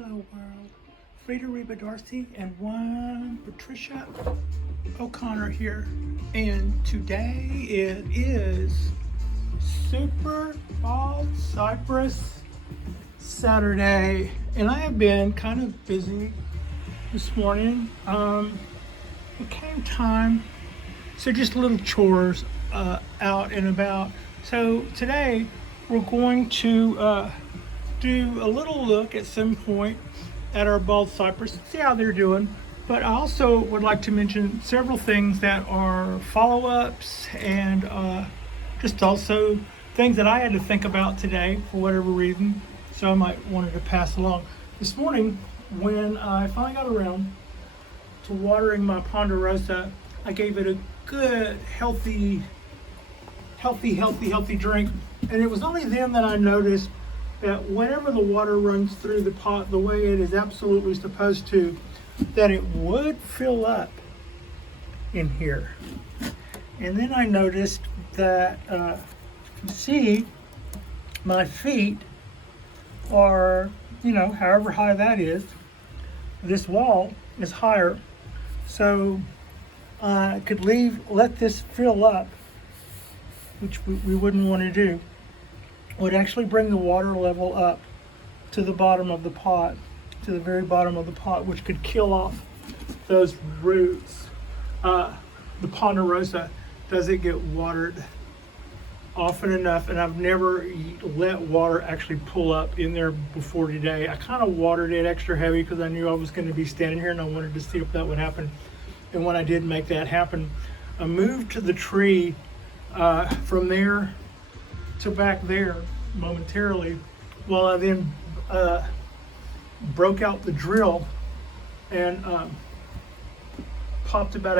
Hello world. Frida Reba Darcy and one Patricia O'Connor here. And today it is Super Fall Cypress Saturday. And I have been kind of busy this morning. It came time, so just little chores out and about. So today we're going to do a little look at some point at our bald cypress, see how they're doing. But I also would like to mention several things that are follow-ups and just also things that I had to think about today for whatever reason, so I might wanted to pass along. This morning, when I finally got around to watering my ponderosa, I gave it a good, healthy drink. And it was only then that I noticed that whenever the water runs through the pot the way it is absolutely supposed to, that it would fill up in here. And then I noticed that, you can see my feet are, however high that is. This wall is higher, so I could let this fill up, which we wouldn't want to do. Would actually bring the water level up to the bottom of the pot, to the very bottom of the pot, which could kill off those roots. The ponderosa doesn't get watered often enough, and I've never let water actually pull up in there before today. I kind of watered it extra heavy because I knew I was going to be standing here and I wanted to see if that would happen. And when I did make that happen, I moved to the tree from there to back there momentarily, while I then broke out the drill and popped about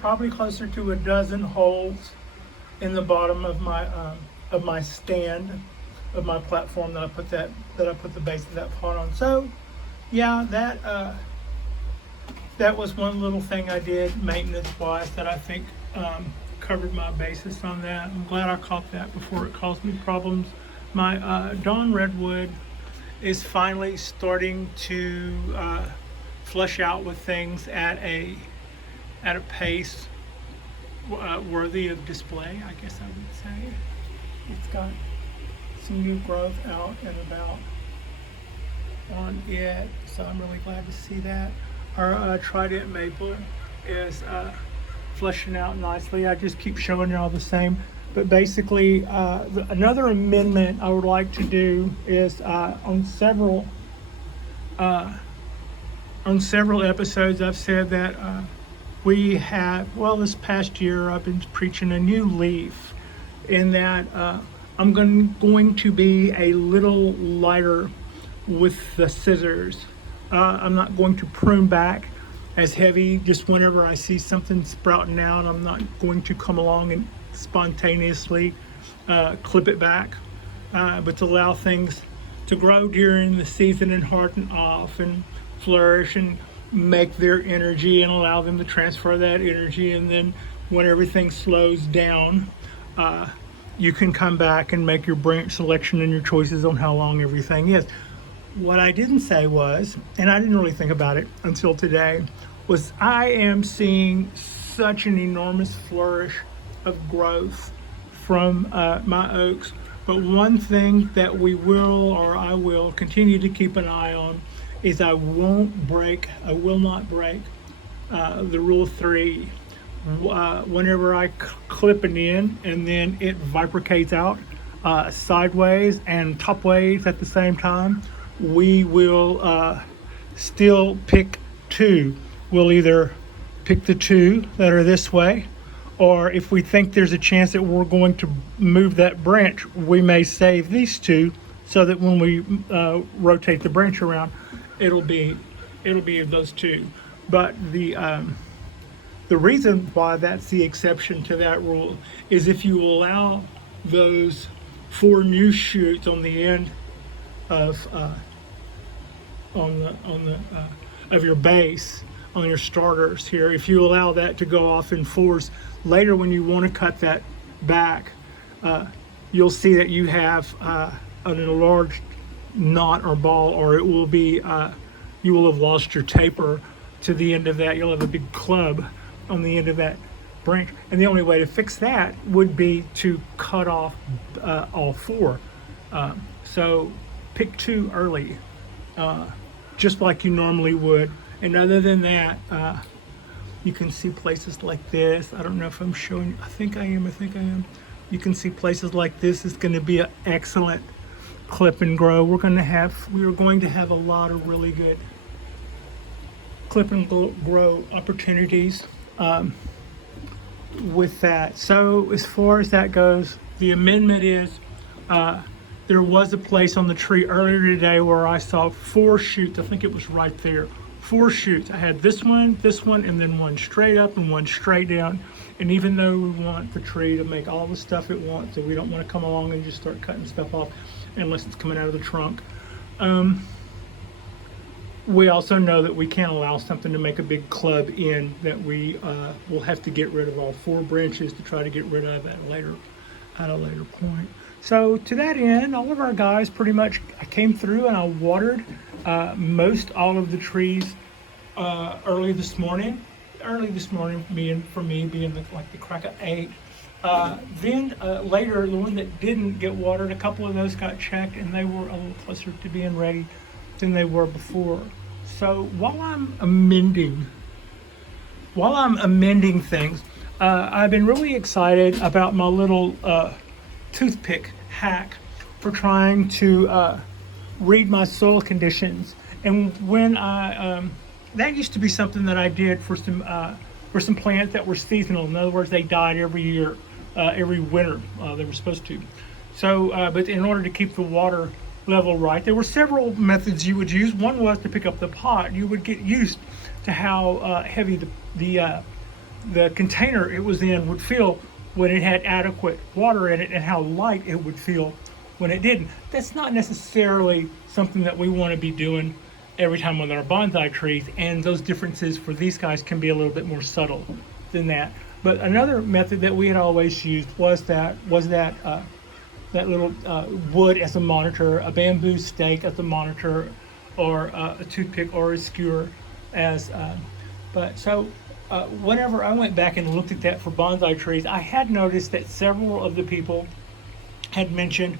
probably closer to a dozen holes in the bottom of my stand, of my platform that I put the base of that pot on. So yeah, that was one little thing I did maintenance wise that I think covered my basis on that. I'm glad I caught that before it caused me problems. My Dawn Redwood is finally starting to flush out with things at a pace worthy of display, I guess I would say. It's got some new growth out and about on it, so I'm really glad to see that. Our Trident Maple is fleshing out nicely. I just keep showing you all the same, but basically another amendment I would like to do is on several episodes I've said that we have, this past year I've been preaching a new leaf, in that I'm going to be a little lighter with the scissors. I'm not going to prune back as heavy just whenever I see something sprouting out. I'm not going to come along and spontaneously clip it back, but to allow things to grow during the season and harden off and flourish and make their energy and allow them to transfer that energy. And then when everything slows down, you can come back and make your branch selection and your choices on how long everything is. What I didn't say was, and I didn't really think about it until today, was I am seeing such an enormous flourish of growth from my oaks. But one thing that I will continue to keep an eye on is I will not break the rule of 3. Whenever I clip it in and then it bifurcates out sideways and topways at the same time, we will still pick 2. We'll either pick the 2 that are this way, or if we think there's a chance that we're going to move that branch, we may save these 2 so that when we rotate the branch around, it'll be those 2. But the reason why that's the exception to that rule is if you allow those 4 new shoots on the end of of your base, on your starters here, if you allow that to go off in 4s, later when you want to cut that back, you'll see that you have an enlarged knot or ball, or it will be you will have lost your taper to the end of that. You'll have a big club on the end of that branch, and the only way to fix that would be to cut off all four. So pick two early, just like you normally would. And other than that, you can see places like this. I don't know if I'm showing you. I think I am. You can see places like this is going to be an excellent clip and grow. We are going to have a lot of really good clip and grow opportunities with that. So as far as that goes, the amendment is there was a place on the tree earlier today where I saw 4 shoots. I think it was right there. 4 shoots. I had this one, and then one straight up and one straight down. And even though we want the tree to make all the stuff it wants, so we don't want to come along and just start cutting stuff off unless it's coming out of the trunk. We also know that we can't allow something to make a big club in, that we will have to get rid of all 4 branches to try to get rid of at a later point. So to that end, all of our guys pretty much, I came through and I watered most all of the trees early this morning, for me being like the crack of 8. Then later, the one that didn't get watered, a couple of those got checked and they were a little closer to being ready than they were before. So while I'm amending things, I've been really excited about my little toothpick hack for trying to read my soil conditions. And when that used to be something that I did for some plants that were seasonal. In other words, they died every year, every winter. They were supposed to. So, but in order to keep the water level right, there were several methods you would use. One was to pick up the pot. You would get used to how heavy the container it was in would feel when it had adequate water in it, and how light it would feel when it didn't. That's not necessarily something that we want to be doing every time with our bonsai trees, and those differences for these guys can be a little bit more subtle than that. But another method that we had always used was that little wood as a monitor, a bamboo stake as a monitor, or a toothpick or a skewer as. Whenever I went back and looked at that for bonsai trees, I had noticed that several of the people had mentioned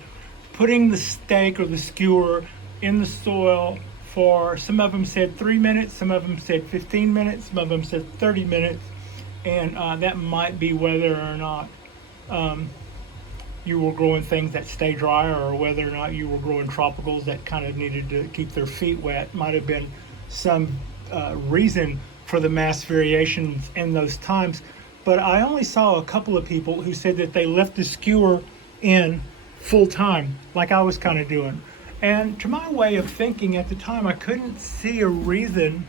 putting the stake or the skewer in the soil for, some of them said 3 minutes, some of them said 15 minutes, some of them said 30 minutes, and that might be whether or not you were growing things that stay dry, or whether or not you were growing tropicals that kind of needed to keep their feet wet. Might have been some reason for the mass variations in those times. But I only saw a couple of people who said that they left the skewer in full time, like I was kind of doing. And to my way of thinking at the time, I couldn't see a reason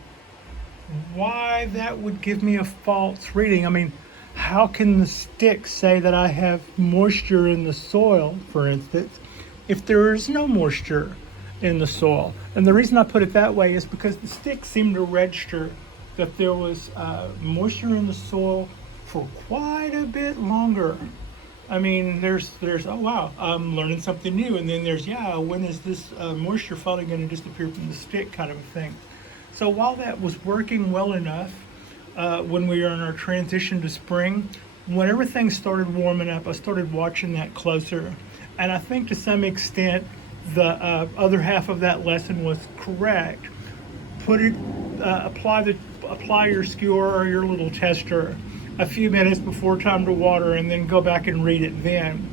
why that would give me a false reading. I mean, how can the stick say that I have moisture in the soil, for instance, if there is no moisture in the soil? And the reason I put it that way is because the stick seemed to register that there was moisture in the soil for quite a bit longer. I mean, there's oh wow, I'm learning something new. And then there's, when is this moisture finally going to disappear from the stick, kind of a thing. So while that was working well enough, when we were in our transition to spring, when everything started warming up, I started watching that closer. And I think to some extent, the other half of that lesson was correct. Apply your skewer or your little tester a few minutes before time to water, and then go back and read it then.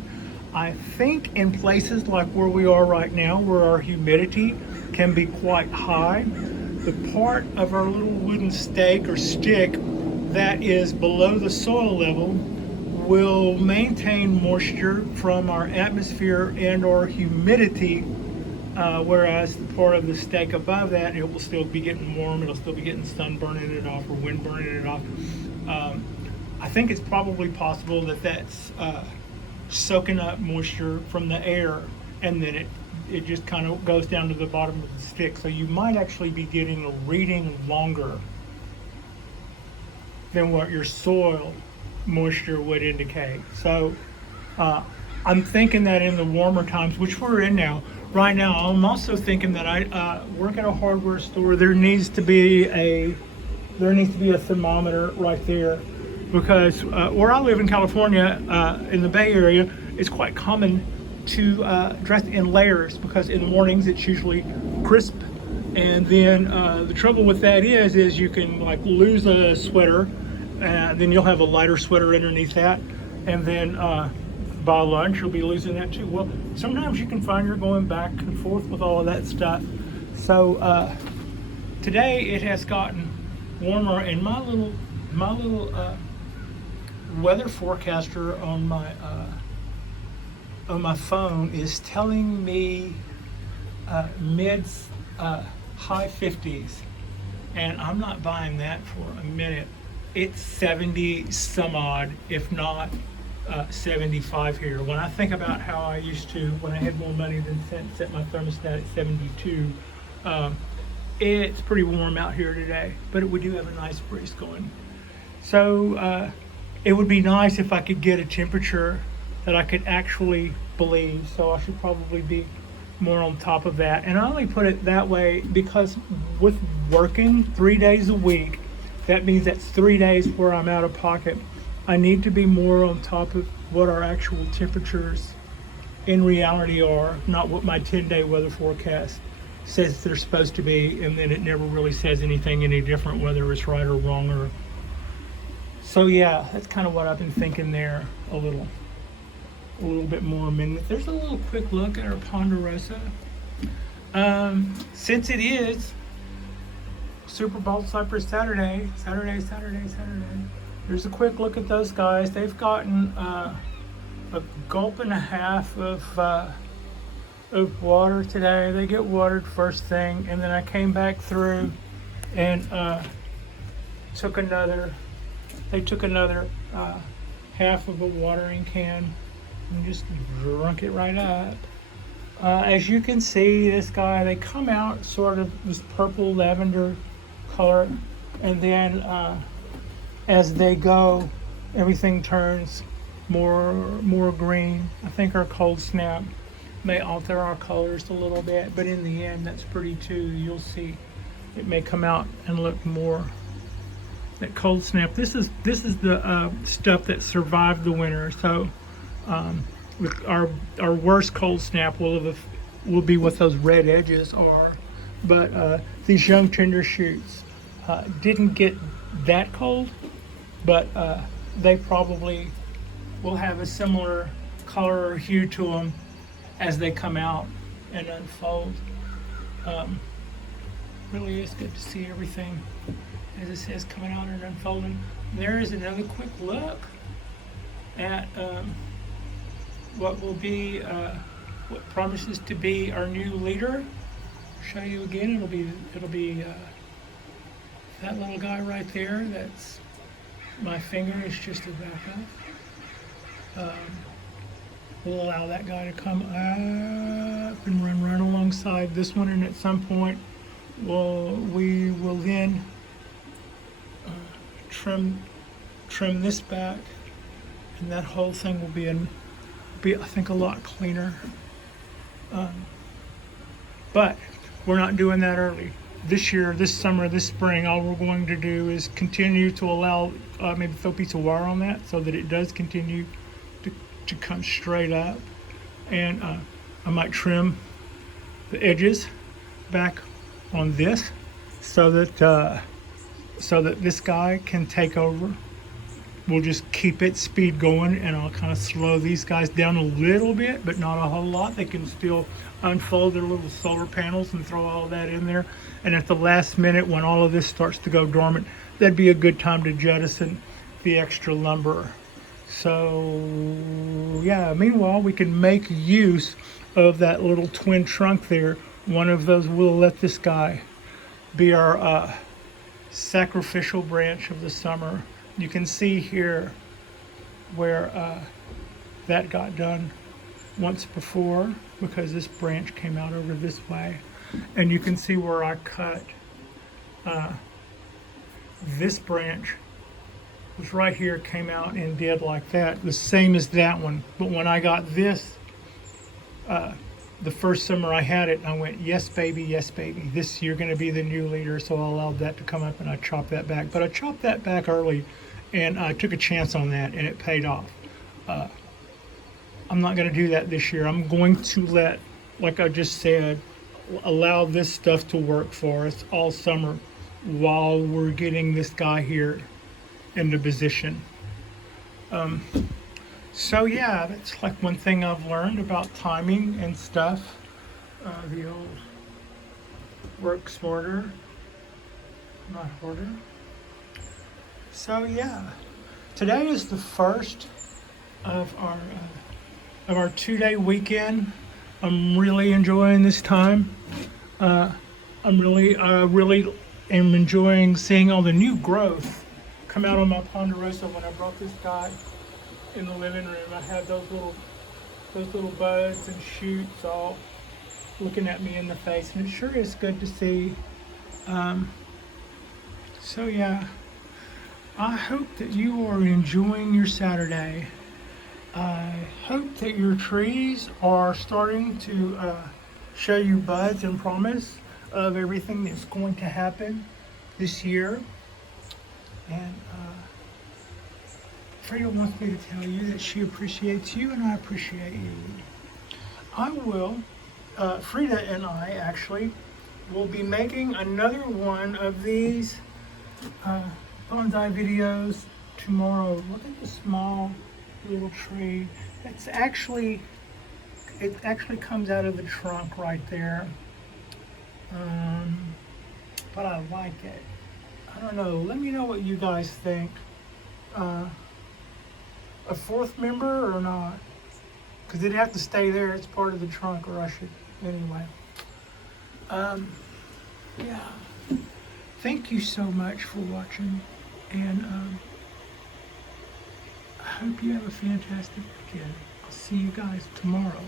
I think in places like where we are right now, where our humidity can be quite high, the part of our little wooden stake or stick that is below the soil level will maintain moisture from our atmosphere and or humidity, whereas the part of the stake above that, it will still be getting warm, it'll still be getting sun burning it off or wind burning it off. I think it's probably possible that that's soaking up moisture from the air, and then it just kind of goes down to the bottom of the stick. So you might actually be getting a reading longer than what your soil moisture would indicate. So I'm thinking that in the warmer times, which we're in now, right now. I'm also thinking that I work at a hardware store. There needs to be a thermometer right there, because where I live in California, in the Bay Area, it's quite common to dress in layers, because in the mornings it's usually crisp, and then the trouble with that is you can like lose a sweater, and then you'll have a lighter sweater underneath that, and then by lunch you'll be losing that too. Well, sometimes you can find you're going back and forth with all of that stuff. So today it has gotten warmer, and my little weather forecaster on my phone is telling me mid high 50s, and I'm not buying that for a minute. It's 70 some odd, if not 75 here. When I think about how I used to, when I had more money than set my thermostat at 72, it's pretty warm out here today, but we do have a nice breeze going. So it would be nice if I could get a temperature that I could actually believe. So I should probably be more on top of that. And I only put it that way because with working 3 days a week, that means that's 3 days where I'm out of pocket. I need to be more on top of what our actual temperatures in reality are, not what my 10-day weather forecast says they're supposed to be, and then it never really says anything any different, whether it's right or wrong. Or so yeah, that's kind of what I've been thinking there a little bit more. There's a little quick look at our Ponderosa. Since it is Super Bowl Cypress Saturday. There's a quick look at those guys. They've gotten a gulp and a half of water today. They get watered first thing, and then I came back through and they took another half of a watering can and just drunk it right up. As you can see, this guy, they come out sort of this purple lavender color, and then as they go, everything turns more green. I think our cold snap may alter our colors a little bit, but in the end, that's pretty too. You'll see it may come out and look more. That cold snap. This is the stuff that survived the winter. So with our worst cold snap will be what those red edges are. But these young tender shoots didn't get that cold, but they probably will have a similar color or hue to them as they come out and unfold. Really is good to see everything, as it says, coming out and unfolding. There is another quick look at what will be, what promises to be our new leader. Show you again. It'll be that little guy right there. That's my finger is just a backup. We'll allow that guy to come up and run alongside this one, and at some point we will then trim this back, and that whole thing will be I think a lot cleaner. But we're not doing that early. This year, this summer, this spring, all we're going to do is continue to allow, maybe throw a piece of wire on that so that it does continue to come straight up. And I might trim the edges back on this so that this guy can take over. We'll just keep its speed going, and I'll kind of slow these guys down a little bit, but not a whole lot. They can still unfold their little solar panels and throw all that in there. And at the last minute, when all of this starts to go dormant, that'd be a good time to jettison the extra lumber. So yeah, meanwhile, we can make use of that little twin trunk there. One of those, we'll let this guy be our sacrificial branch of the summer. You can see here where that got done once before, because this branch came out over this way. And you can see where I cut this branch was right here, came out and did like that, the same as that one. But when I got this the first summer I had it, and I went, yes, baby, yes, baby. This you're going to be the new leader. So I allowed that to come up, and I chopped that back. But I chopped that back early, and I took a chance on that, and it paid off. I'm not going to do that this year. I'm going to let, like I just said, allow this stuff to work for us all summer while we're getting this guy here into position. So yeah, that's like one thing I've learned about timing and stuff. The old work smarter, not harder. So yeah, today is the first of our 2-day weekend. I'm really enjoying this time. I'm really am enjoying seeing all the new growth come out on my ponderosa. When I brought this guy in the living room, I had those little buds and shoots all looking at me in the face, and it sure is good to see. So yeah, I hope that you are enjoying your Saturday. I hope that your trees are starting to show you buds and promise of everything that's going to happen this year. And Frida wants me to tell you that she appreciates you and I appreciate you. I will, Frida and I actually will be making another one of these bonsai videos tomorrow. Look at the small little tree. It actually comes out of the trunk right there. But I like it. I don't know. Let me know what you guys think. A fourth member or not? Because it'd have to stay there. It's part of the trunk, or I should anyway. Yeah. Thank you so much for watching, and I hope you have a fantastic weekend. I'll see you guys tomorrow.